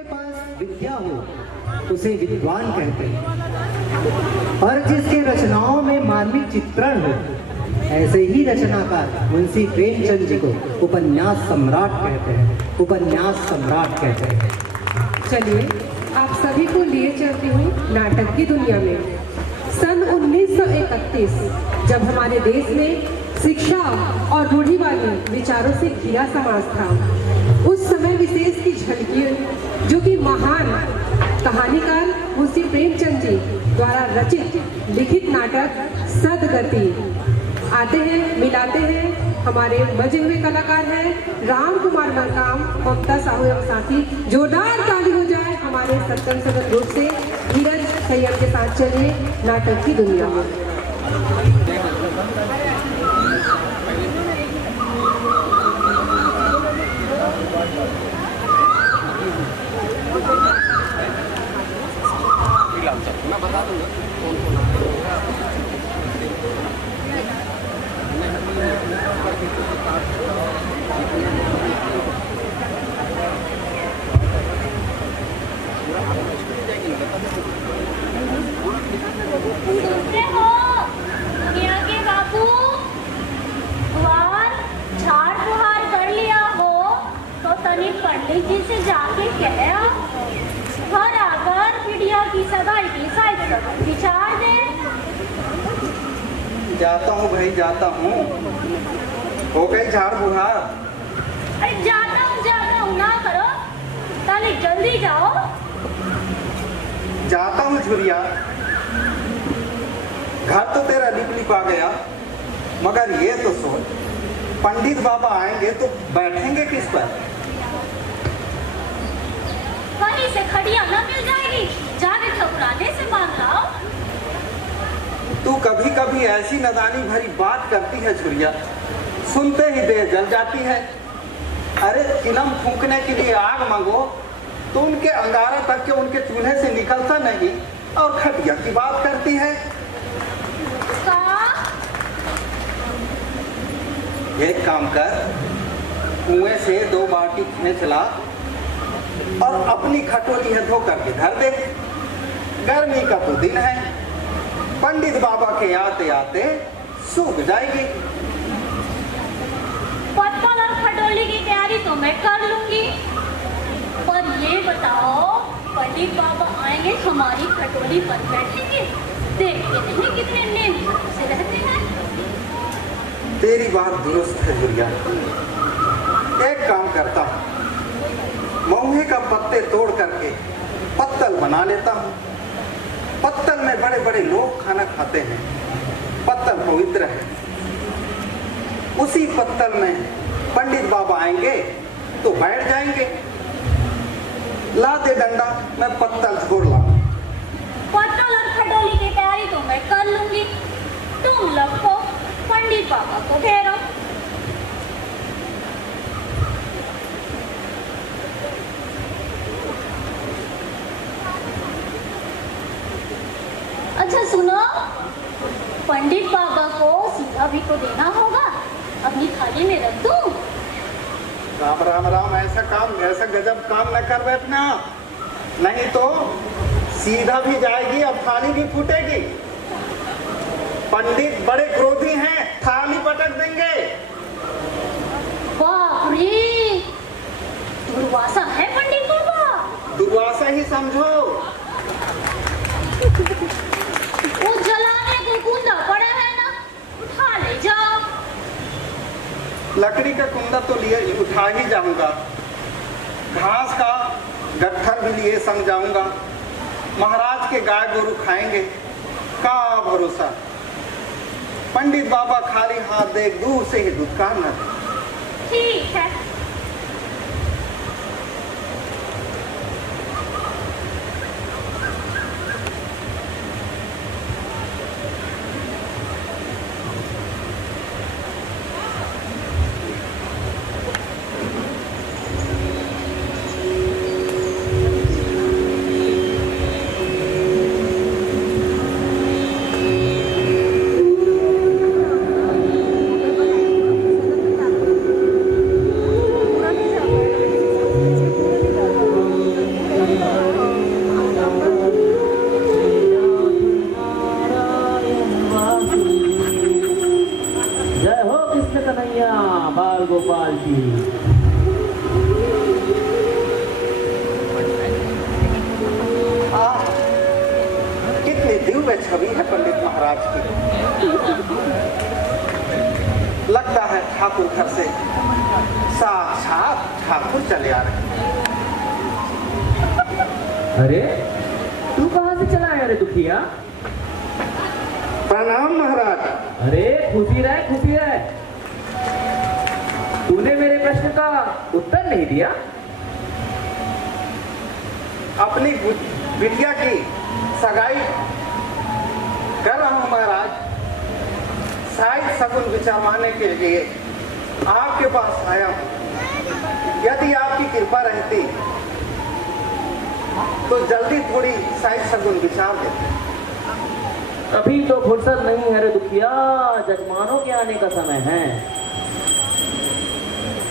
जिसके पास विद्या हो उसे विद्वान कहते हैं, और जिसके रचनाओं में मार्मिक चित्रण हो ऐसे ही रचनाकार मुंशी प्रेमचंद जी को उपन्यास सम्राट कहते हैं, उपन्यास सम्राट कहते हैं। चलिए आप सभी को लिए चलती हूँ नाटक की दुनिया में। सन 1931 जब हमारे देश में शिक्षा और रूढ़िवादी विचारों से घिरा समाज था, उस समय विशेष की झलकियाँ जो कि महान कहानीकार मुंशी प्रेमचंद जी द्वारा रचित लिखित नाटक सदगति आते हैं, मिलाते हैं। हमारे बजे हुए कलाकार हैं राम कुमार मरकाम, ममता साहू एवं साथी। जोरदार ताली हो जाए हमारे सत्संग सदन ग्रुप से धीरज सैयद के साथ। चलिए नाटक की दुनिया में। मैं बता दूंगा दूसरे हो दुनिया के बापू, द्वार झाड़ बुहार कर लिया हो तो तनी पंडित जी से जाके कह आओ, घर आकर पिड़िया की सगाई की साइड विचार दे। जाता हूँ भाई, जाता हूँ। हो गई झाड़ बुहार? अरे जाता हूँ ना करो, तनी जल्दी जाओ। जाता हूँ झुरिया, घर तो तेरा लिप लिप आ गया, मगर ये तो सोच पंडित बाबा आएंगे तो बैठेंगे किस पर? वहीं से खड़िया न मिल जाएगी, जाके ठकुराने से मांग लाओ। तू कभी कभी ऐसी नदानी भरी बात करती है झुरिया, सुनते ही देह जल जाती है। अरे चिलम फूंकने के लिए आग मांगो तो उनके अंगारा तक के उनके चूल्हे से निकलता नहीं, और खटिया की बात करती है। एक काम कर, कुएं से 2 बाल्टी खींच ला और अपनी खटोली है धो करके धर दे। गर्मी का तो दिन है, पंडित बाबा के आते आते सूख जाएगी। पत्तल और खटोली की तैयारी तो मैं कर लूंगी, पर ये बताओ पंडित बाबा आएंगे हमारी खटोली पर बैठेंगे? देखते नहीं कितने नेम से रहते हैं। तेरी बात दुरुस्त है गुड़िया। एक काम करता हूँ, महुए का पत्ते तोड़ करके पत्तल बना लेता हूँ। पत्तल में बड़े बड़े लोग खाना खाते हैं, पत्तल पवित्र है। उसी पत्तल में पंडित बाबा आएंगे तो बैठ जाएंगे। ला दे डंडा, मैं पत्तल छोड़ लाऊं। पत्तल और खटोली की तैयारी तो मैं कर लूंगी, तुम लोग को पंडित बाबा को घेरो। अच्छा सुनो, पंडित बाबा को सीधा भी तो देना होगा, अपनी थाली में रख दूं? राम राम राम, ऐसा गजब काम न कर बैठना, नहीं तो सीधा भी जाएगी और थाली भी फूटेगी। पंडित बड़े क्रोधी हैं, थाली पटक देंगे। बाप रे, दुर्वासा है पंडित बाबा। दुर्वासा ही समझो। वो जलाने को कुंदा पड़ा है ना, उठा ले जाओ। लकड़ी का कुंदा तो लिए उठा ही जाऊंगा, घास का गट्ठर भी लिए संग जाऊंगा। महाराज के गाय गोरु खाएंगे, का भरोसा। पंडित बाबा खाली हाथ देख दूर से ही दुत्कार न दे। ठीक है। ठाकुर घर से साक्षात ठाकुर चले आ रहे हैं। अरे तू कहाँ से चला आया रे दुखिया? प्रणाम महाराज। अरे खुशी रहे खुशी रहे। तूने मेरे प्रश्न का उत्तर नहीं दिया। अपनी बिटिया की सगाई कर रहा हूं महाराज। शायद सगुन विचारवाने के लिए आपके पास आया हूं। यदि आपकी कृपा रहती तो जल्दी थोड़ी शायद सगुन विचार देते। अभी तो फुर्सत नहीं है रे दुखिया, जजमानों के आने का समय है।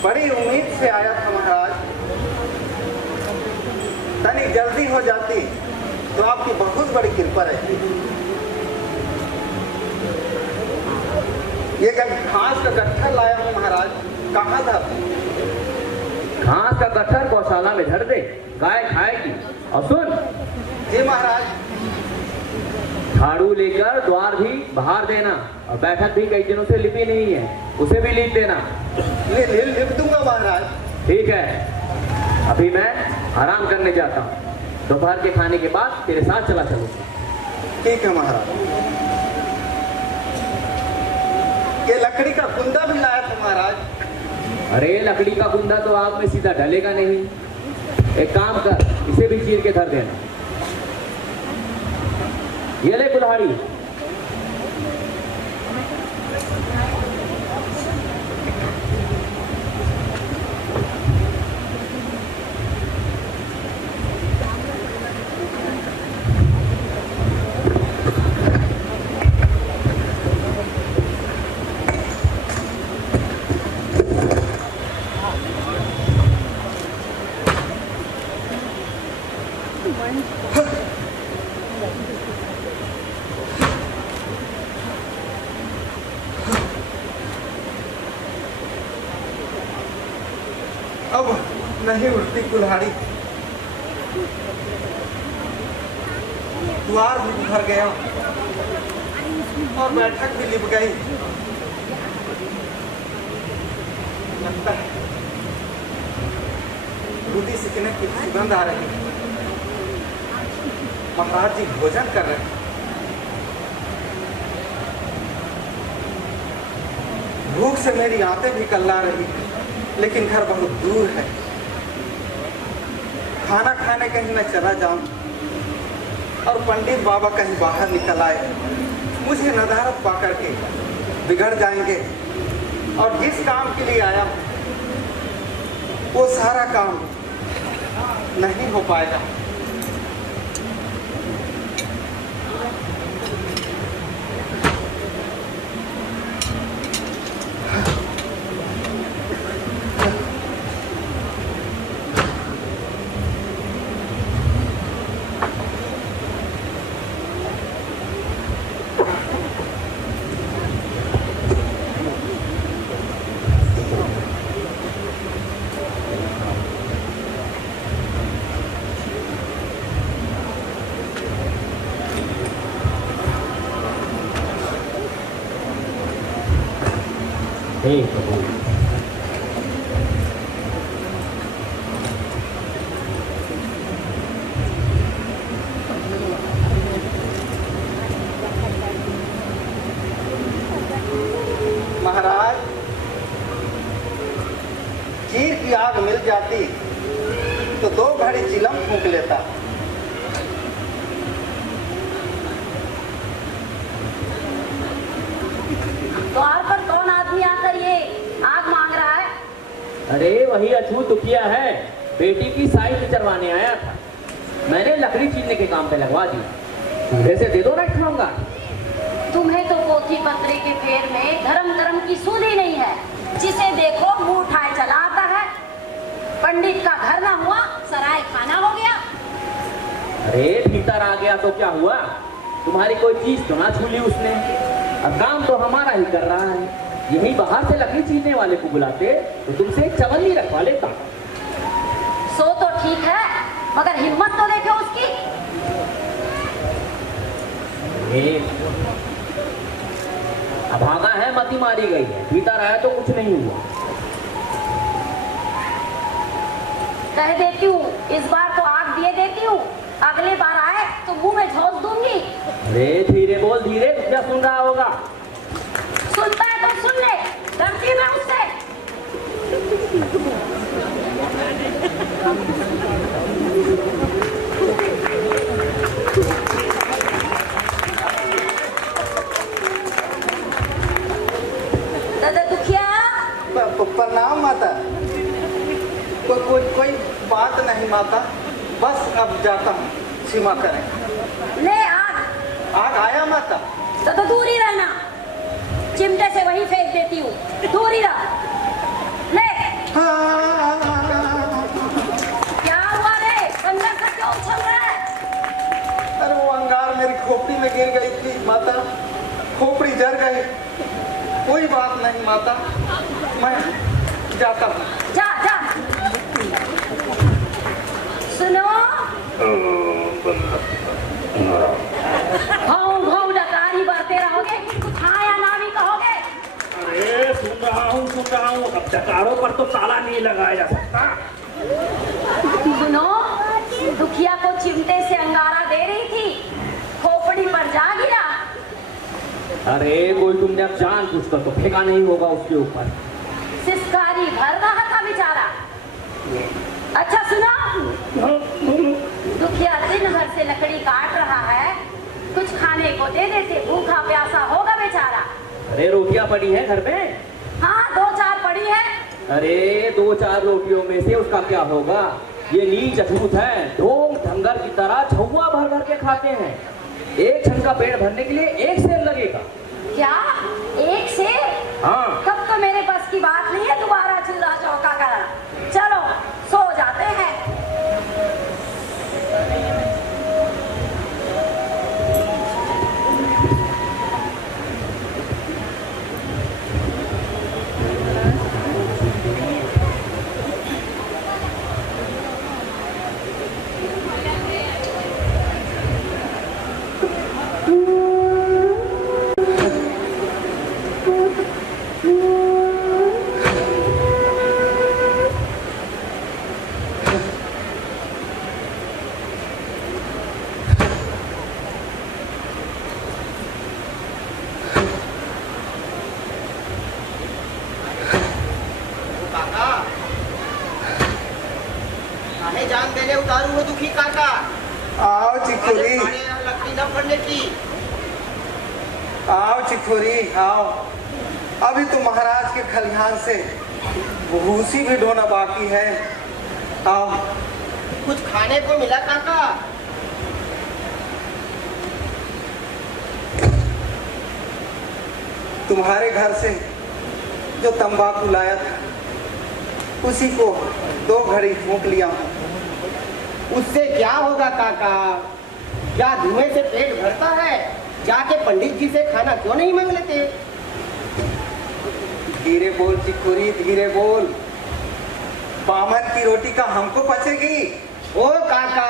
बड़ी उम्मीद से आया था महाराज। तनी जल्दी हो जाती तो आपकी बहुत बड़ी कृपा रहती। ये घास का गट्ठर लाया हूं महाराज, कहाँ था? घास का गट्ठर गौशाला में धर दे, गाय खाएगी। और सुन जी महाराज। झाड़ू लेकर द्वार भी बाहर देना, और बैठक भी कई दिनों से लिपी नहीं है, उसे भी लिप देना। लिप दूंगा महाराज। ठीक है, अभी मैं आराम करने जाता हूँ। दोपहर के खाने के बाद तेरे साथ चला चलूंगा। ठीक है महाराज। ये लकड़ी का कुंदा भी लाया था महाराज। अरे लकड़ी का कुंदा तो आग में सीधा डलेगा नहीं। एक काम कर, इसे भी चीर के धर देना। ये ले कुल्हाड़ी। अब नहीं उठती कुल्हाड़ी। द्वार भी भर गया और बैठक भी लिप गई। लगता है दूधी सिकने की सुगंध आ रही है। महाराज जी भोजन कर रहे हैं। भूख से मेरी आंतें भी कल्ला रही है, लेकिन घर बहुत दूर है। खाना खाने कहीं मैं चला जाऊं और पंडित बाबा कहीं बाहर निकल आए, मुझे नदारत पा करके बिगड़ जाएंगे। और जिस काम के लिए आया वो सारा काम नहीं हो पाएगा। हे प्रभु, महाराज, चीर की आग मिल जाती तो 2 घड़ी चिलम फूंक लेता। द्वार पर कौन आदमी आकर ये आग मांग रहा है? अरे वही अछूत दुखिया है, बेटी की साइज चरवाने आया था। मैंने लकड़ी चीरने के काम पे लगवा दिया। वैसे दे दो ना, खाऊंगा। तुम्हें तो पोथी पत्री के फेर में धर्म धर्म की सूझ ही नहीं है। जिसे देखो मुंह उठाए चला आता है। पंडित का घर ना हुआ, सराय खाना हो गया। अरे भीतर आ गया तो क्या हुआ? तुम्हारी कोई चीज तो ना छूली उसने। अब काम तो हमारा ही कर रहा है। यही बाहर से लकड़ी चीरने वाले को बुलाते तो तुमसे एक चवन्नी रखवा लेता। सो तो ठीक है, मगर हिम्मत तो देखो उसकी। अभागा है है मती मारी गई है, भीतर आया तो कुछ नहीं हुआ। कह देती हूँ, इस बार तो आग दिए देती हूँ, अगली बार आए तो मुंह में झोंक दूंगी। अरे धीरे बोल, धीरे, क्या सुन रहा होगा? सुनता है तो सुन ले, डरती मैं उससे। दादा दुखिया। प्रणाम माता। कोई बात नहीं माता, बस अब जाता हूँ, क्षमा करें। ले आग। आग आया माता? तो दूर ही रहना, चिमटे से वही फेंक देती हूँ, दूर ही रह। ले। क्या हुआ रे, अंदर से क्यों उछल रहा है? अरे वो अंगार मेरी खोपड़ी में गिर गई थी माता, खोपड़ी जल गई। कोई बात नहीं माता, मैं जाता हूँ। जा जा। सुनो, घाव घाव डकारी बरते रहोगे, कुछ हाँ या ना भी कहोगे? अरे सुन रहा हूँ, अब डकारों पर तो ताला नहीं लगाया जा सकता। सुनो, दुखिया को चिमटे से अंगारा दे रही थी, खोपड़ी पर जा गिरा। अरे कोई तुमने अब जान कुछ तो फेंका नहीं होगा उसके ऊपर। सिसकारी भर रहा था बेचारा। अच्छा सुनो, दुखिया दिन भर से लकड़ी काट रहा है, कुछ खाने को दे देते, भूखा प्यासा होगा बेचारा। अरे रोटियां पड़ी हैं घर में? हाँ 2-4 पड़ी है। अरे 2-4 रोटियों में से उसका क्या होगा? ये नीच अछूत है, ढोंग ढंगर की तरह छुआ भर भर के खाते हैं। एक छन का पेट भरने के लिए 1 सेर लगेगा। क्या 1 सेर? हाँ। तब तो मेरे बस की बात नहीं है दोबारा चूल्हा चौका करना। चलो सो जाते हैं। जान देने उतारू हो दुखी काका। आओ चिखोरी, लकड़ी न पड़ने की। आओ चिखोरी आओ। अभी तो महाराज के खलिहान से भूसी भी ढोना बाकी है। आओ। कुछ खाने को मिला काका? तुम्हारे घर से जो तंबाकू लाया था, उसी को 2 घड़ी फूंक लिया हूँ। उससे क्या होगा काका? क्या धुएं से पेट भरता है? जाके पंडित जी से खाना क्यों नहीं मांग लेते? धीरे बोल चिखोरी, धीरे बोल। बामन की रोटी का हमको पचेगी? ओ काका,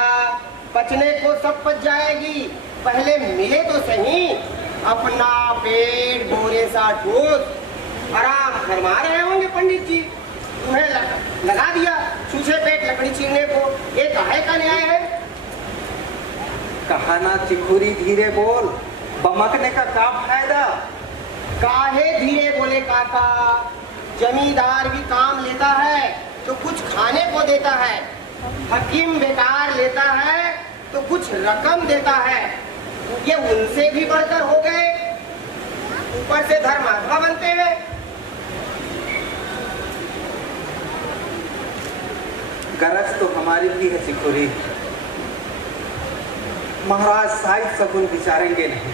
पचने को सब पच जाएगी, पहले मिले तो सही। अपना पेट बोरे सा ठोस आराम फरमा रहे होंगे पंडित जी। तुम्हें लगा दिया छूछे पेट लकड़ी चीरने को, ये काहे का न्याय है? कहा ना चिखोरी, धीरे बोल। बमकने का क्या फायदा? काहे धीरे बोले काका? जमींदार भी काम लेता है तो कुछ खाने को देता है, हकीम बेकार लेता है तो कुछ रकम देता है। ये उनसे भी बढ़कर हो गए, ऊपर से धर्मात्मा बनते हैं। गरज तो हमारी भी है चिखोरी। महाराज साहिब सगुन विचारेंगे नहीं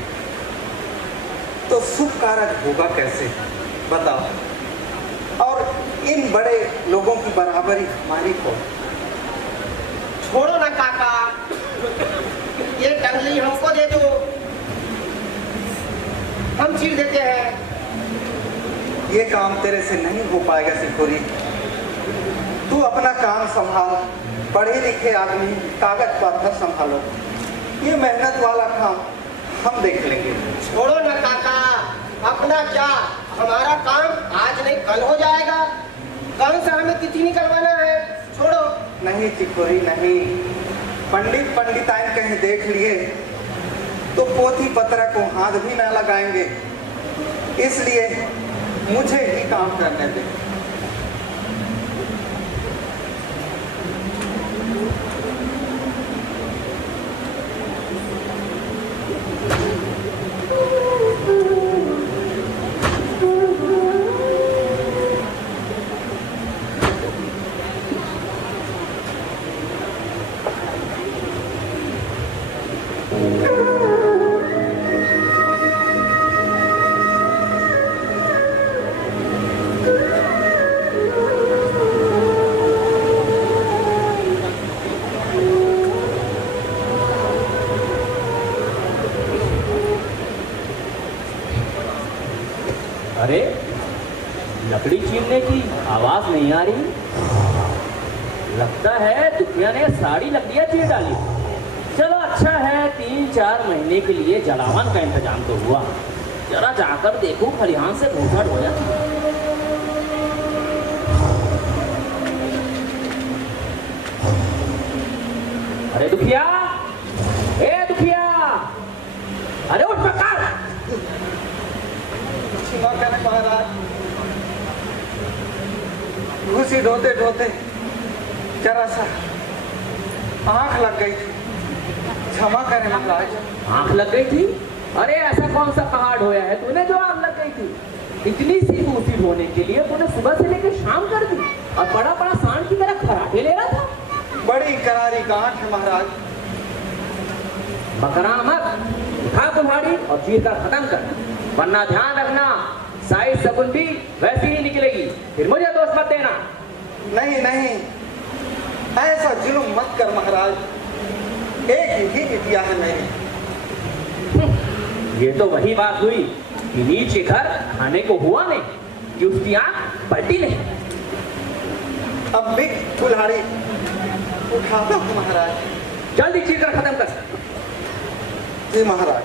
तो शुभ कारज होगा कैसे, बताओ। और इन बड़े लोगों की बराबरी हमारी हो। छोड़ो ना काका, ये टंगली हमको दे दो, हम चीर देते हैं। ये काम तेरे से नहीं हो पाएगा चिखोरी। तू अपना काम संभाल, पढ़े लिखे आदमी, कागज पत्थर संभालो। ये मेहनत वाला काम हम देख लेंगे। छोड़ो ना काका, अपना क्या, हमारा काम आज नहीं कल हो जाएगा। कल से हमें तिथि निकलवाना है, छोड़ो। नहीं चिकोरी नहीं, पंडित पंडिताइन कहीं देख लिए तो पोथी पत्र को हाथ भी ना लगाएंगे, इसलिए मुझे ही काम करने दे। अरे लकड़ी छीलने की आवाज नहीं आ रही। लगता है दुखिया ने सारी लकड़ियां चीर डाली। चलो अच्छा है, 3-4 महीने के लिए जलावन का इंतजाम तो हुआ। जरा जाकर देखूं खलिहान से घूसट हो जाए। अरे दुखिया, ए दुखिया, अरे उठ पकड़। क्षमा करें महाराज, घुसी ढोते ढोते जरा सा आंख लग गई थी। क्षमा करें महाराज। आंख लग गई थी? अरे ऐसा कौन सा पहाड़ होया है तूने जो आग लग गई थी? इतनी सी मूसी होने के लिए तूने सुबह से लेकर शाम कर दी और बड़ा बड़ा सांड की तरह खराटे ले रहा था। बड़ी करारी गांठ है महाराज। बकरा मत, उठा कुल्हाड़ी और चीर कर खत्म कर, वरना ध्यान रखना साइज सगुन भी वैसी ही निकलेगी। फिर मुझे दोष मत देना। नहीं नहीं, ऐसा जुल्म मत कर महाराज, एक ही बिटिया है मेरी। ये तो वही बात हुई कि नीच के घर खाने को हुआ नहीं कि उसकी आंख पलटी नहीं। अब भी कुल्हाड़ी उठाता हूँ महाराज। जल्दी चीर कर खत्म कर। जी महाराज।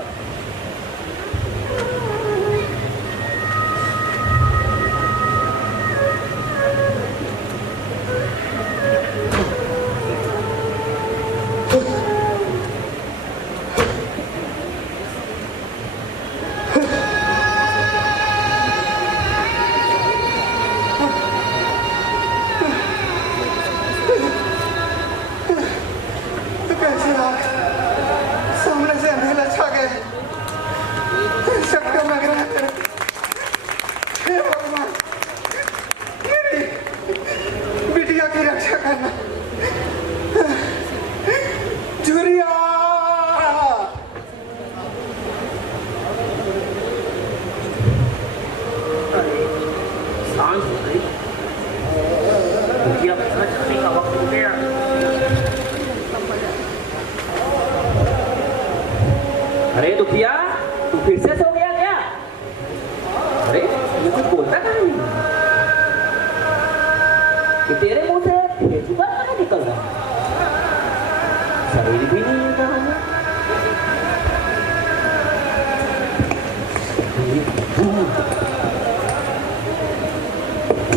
अरे दुखिया, तू फिर से सो गया क्या? अरे ये कुछ बोलता कहाँ नहीं? कि तेरे मुंह से फेसुका कहाँ निकल रहा? शरीर भी नहीं मिल रहा है।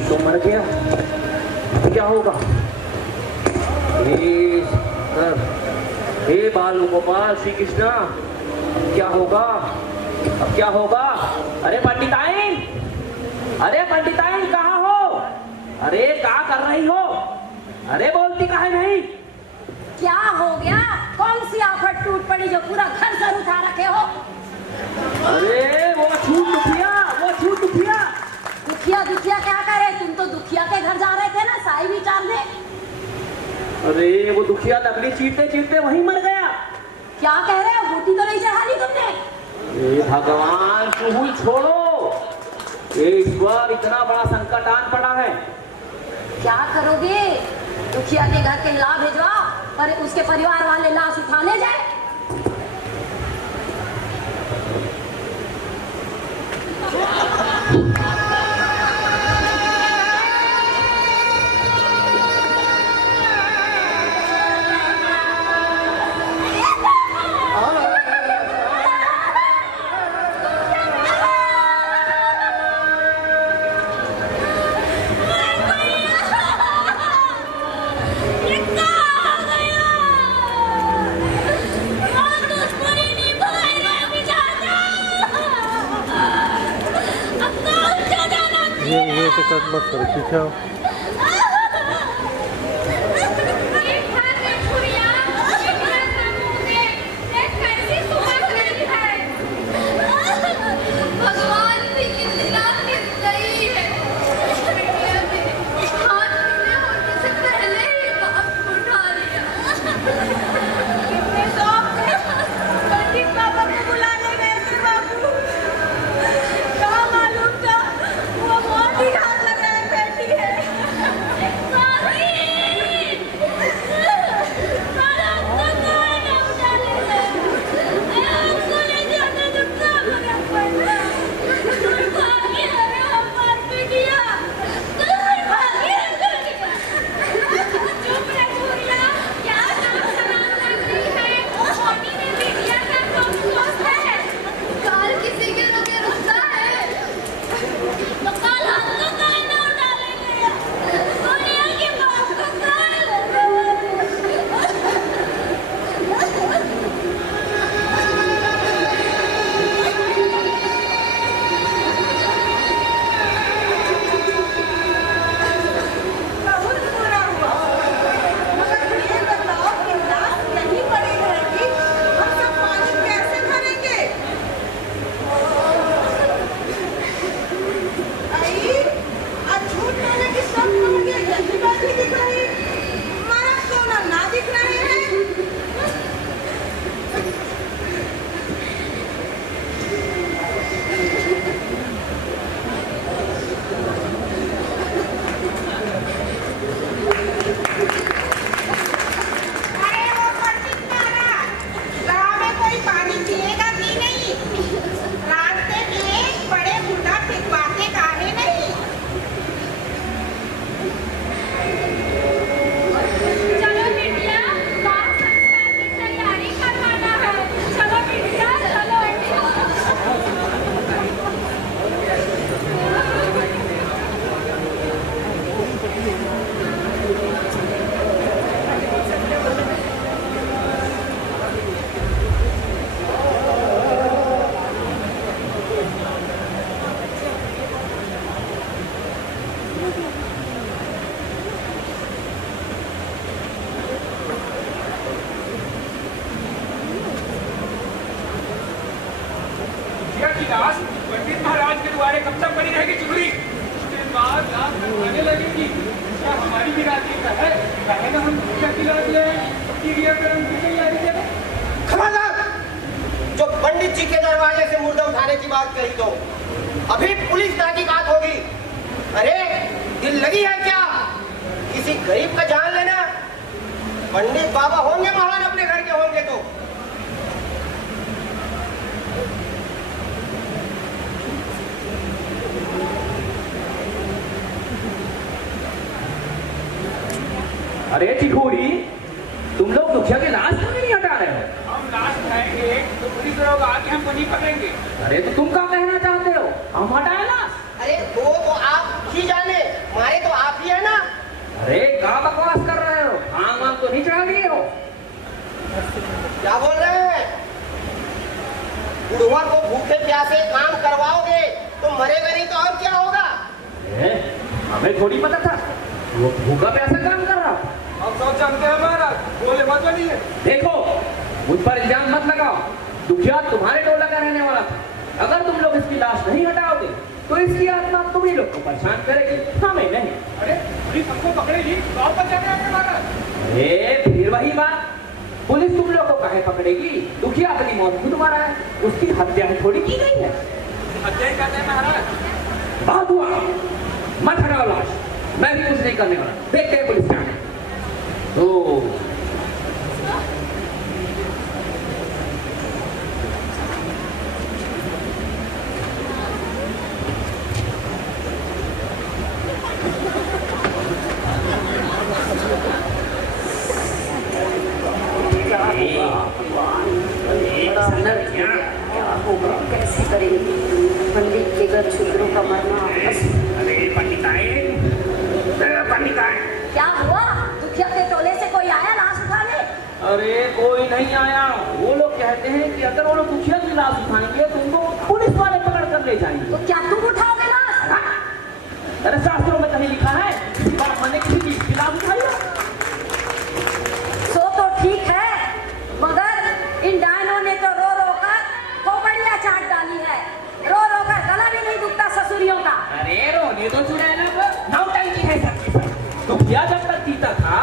तो मर गया, क्या होगा? हे बालू गोपाल श्री कृष्णा, क्या होगा? अब क्या होगा? अरे पंडिताइन, अरे पंडिताइन कहाँ हो? अरे क्या कर रही हो? अरे बोलती काहे नहीं? क्या हो गया? कौन सी आफत टूट पड़ी जो पूरा घर सर उठा रखे हो? अरे वो छूट दुखिया, वो छूट दुखिया। दुखिया दुखिया क्या करे? तुम तो दुखिया के घर जा रहे थे ना, साई भी चारने। अरे वो दुखिया लकड़ी चीरते चीरते वहीं मर गया। क्या कह रहे हो? बूटी तो नहीं चढ़ा ली तुमने? ए भगवान, तू छोड़ो, ये इस बार इतना बड़ा संकट आन पड़ा है। क्या करोगे? दुखिया के घर के लाभ भिजवाओ और उसके परिवार वाले लाश उठा ले जाए। स्टार्ट मत करो, ठीक है? पंडित महाराज के द्वारे कब तक बनी रहेगी चुगली? उसके बाद रात आने लगेगी। क्या हमारी भी रात्रि का है? कहे ना हम पूजा की रात ले तैयारी करें। खबरदार! जो पंडित जी के दरवाजे से मुर्दा उठाने की बात कही तो अभी पुलिस तहकीकात होगी। अरे दिल लगी है क्या किसी गरीब का जान लेना? पंडित बाबा होंगे महान, अपने घर के होंगे तो। अरे चिखोड़ी, तुम लोग दुखिया के लाश क्यों नहीं हटा रहे हो? हम लाश उठाएंगे तो पुलिस लोग आके हमको नहीं पकड़ेंगे। अरे तो तुम क्या कहना चाहते हो? हम हटाए लाश? अरे वो तो आप ही जाने, मारे तो आप ही है ना। अरे क्या बकवास कर रहे हो? आम तो नहीं चढ़ा लिए हो? क्या बोल रहे हैं? बुढ़वा को भूखे प्यासे काम करवाओगे तो मरेगा नहीं तो और क्या होगा? हमें थोड़ी पता था वो भूखा प्यासा काम कर रहा। हम सब जानते हैं महाराज, बोले मत बनिए। देखो, मुझ पर इल्जाम मत लगाओ। दुखिया तुम्हारे टोला का रहने वाला था। अगर तुम लोग इसकी लाश नहीं हटाओगे तो इसकी आत्मा तुम ही लोग को परेशान करेगी, हमें नहीं। अरे पुलिस हमको पकड़ेगी तो आप बच जाएंगे महाराज। अरे फिर वही बात, पुलिस तुम लोग को काहे पकड़ेगी? दुखिया अपनी मौत खुद मारा है, उसकी हत्या थोड़ी की गई है। हत्या ही करते हैं महाराज। बात हुआ, मत हटाओ लाश, मैं भी कुछ नहीं करने वाला। देखते हैं पुलिस क्या है। तो कैसे करेंगे पंडित के घर छुट्टियों का मरना? अरे पंडिताई, क्या हुआ? दुखिया के टोले से कोई आया लाश उठाने? अरे कोई नहीं आया। वो लोग कहते हैं कि अगर वो लोग दुखिया की लाश उठाएंगे तो उनको पुलिस वाले पकड़ कर ले जाएंगे। तो क्या तुम उठाओगे लाश? अरे शास्त्रों में कहीं लिखा है बाप मैंने किसी की खिलाफ उठाई है? सो तो ठीक है, मगर इन डायनों ने तो रो रो कर खोपड़ियां चाट डाली है। रो रो कर गला भी नहीं दुखता ससुरियों का। अरे रोने तो चुड़ैल नौटंकी है सबकी सब। तो भैया जब तक जीता था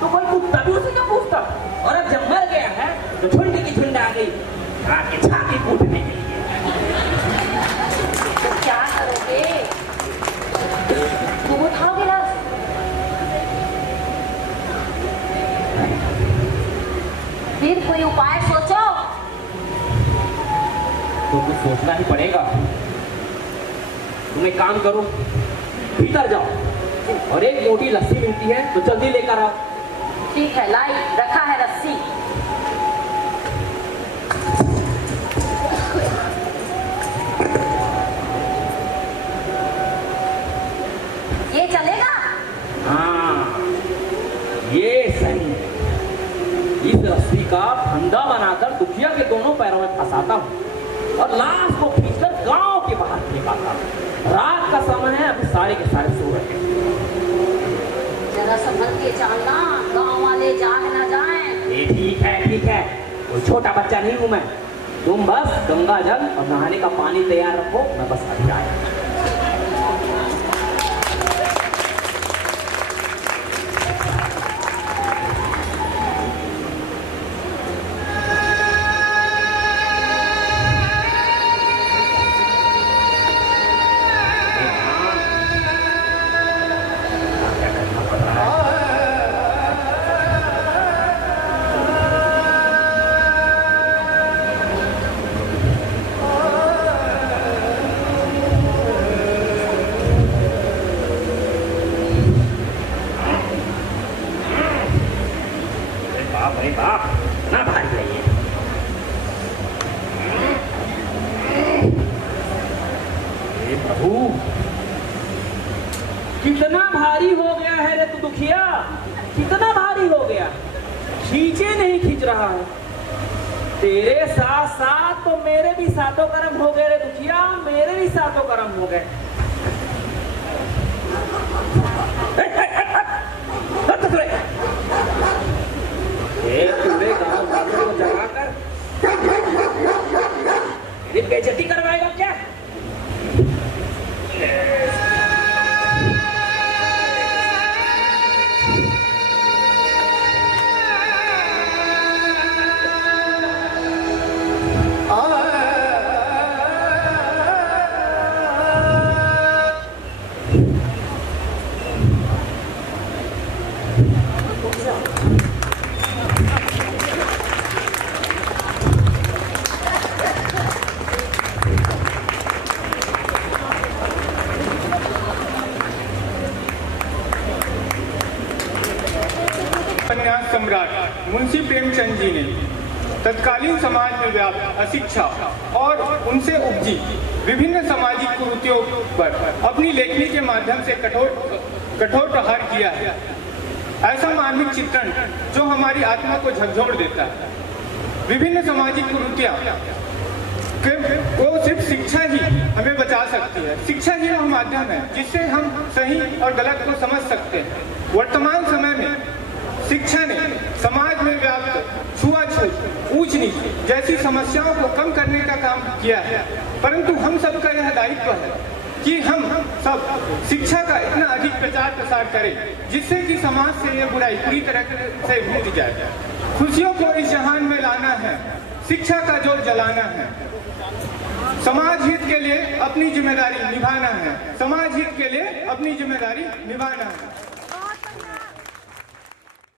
तो कोई कुत्ता भी उसी से पूछता, और अब जब मर गया है तो झुंड की झुंड आ गई छाती छाती कूटने के लिए। तो क्या करोगे? तुम उठाओगे लाश? फिर कोई उपाय सोचो। तो कुछ सोचना ही पड़ेगा। तुम एक काम करो, भीतर जाओ और एक मोटी लस्सी मिलती है तो जल्दी लेकर आओ। ठीक है, लाई रखा है रस्सी। ये चलेगा? हाँ, ये सही है। इस रस्सी का फंदा बनाकर दुखिया के दोनों पैरों में फंसाता हूँ और लाश को खींचकर गांव के बाहर फेंकाता हूँ। रात का समय है, अभी सारे के सारे सो रहे हैं। जरा संभल के चलना, गांव वाले जाग ना जाएं। ये ठीक है, कोई छोटा बच्चा नहीं हूँ मैं। तुम बस गंगा जल और नहाने का पानी तैयार रखो, मैं बस अभी आया। अरे बाप, ना भारी है ये। अरे प्रभु, कितना भारी हो गया है रे तू दुखिया, कितना भारी हो गया। खींचे नहीं खींच रहा है। तेरे साथ साथ तो मेरे भी सातों कर्म हो गए रे दुखिया, मेरे भी सातों कर्म हो गए। पूरे गांव वालों को जगाकर मेरी बेइज्जती करवाएगा क्या? उपन्यास सम्राट मुंशी प्रेमचंद जी ने तत्कालीन समाज में व्याप्त अशिक्षा और उनसे उपजी विभिन्न सामाजिक कुरीतियों पर अपनी लेखनी के माध्यम से कठोर प्रहार किया है। ऐसा मानविक चित्रण जो हमारी आत्मा को झकझोर देता है। विभिन्न सामाजिक कुरीतियां को सिर्फ शिक्षा ही हमें बचा सकती है। शिक्षा ही वह माध्यम है जिससे हम सही और गलत को समझ सकते हैं। वर्तमान समय में शिक्षा ने समाज में व्याप्त छुआछूत, ऊंच नीच जैसी समस्याओं को कम करने का काम किया है, परंतु हम सबका यह दायित्व है कि हम सब शिक्षा का इतना अधिक प्रचार प्रसार करें जिससे कि समाज से यह बुराई पूरी तरह से भूल जाए। खुशियों को इस जहान में लाना है, शिक्षा का जोर जलाना है, समाज हित के लिए अपनी जिम्मेदारी निभाना है, समाज हित के लिए अपनी जिम्मेदारी निभाना है।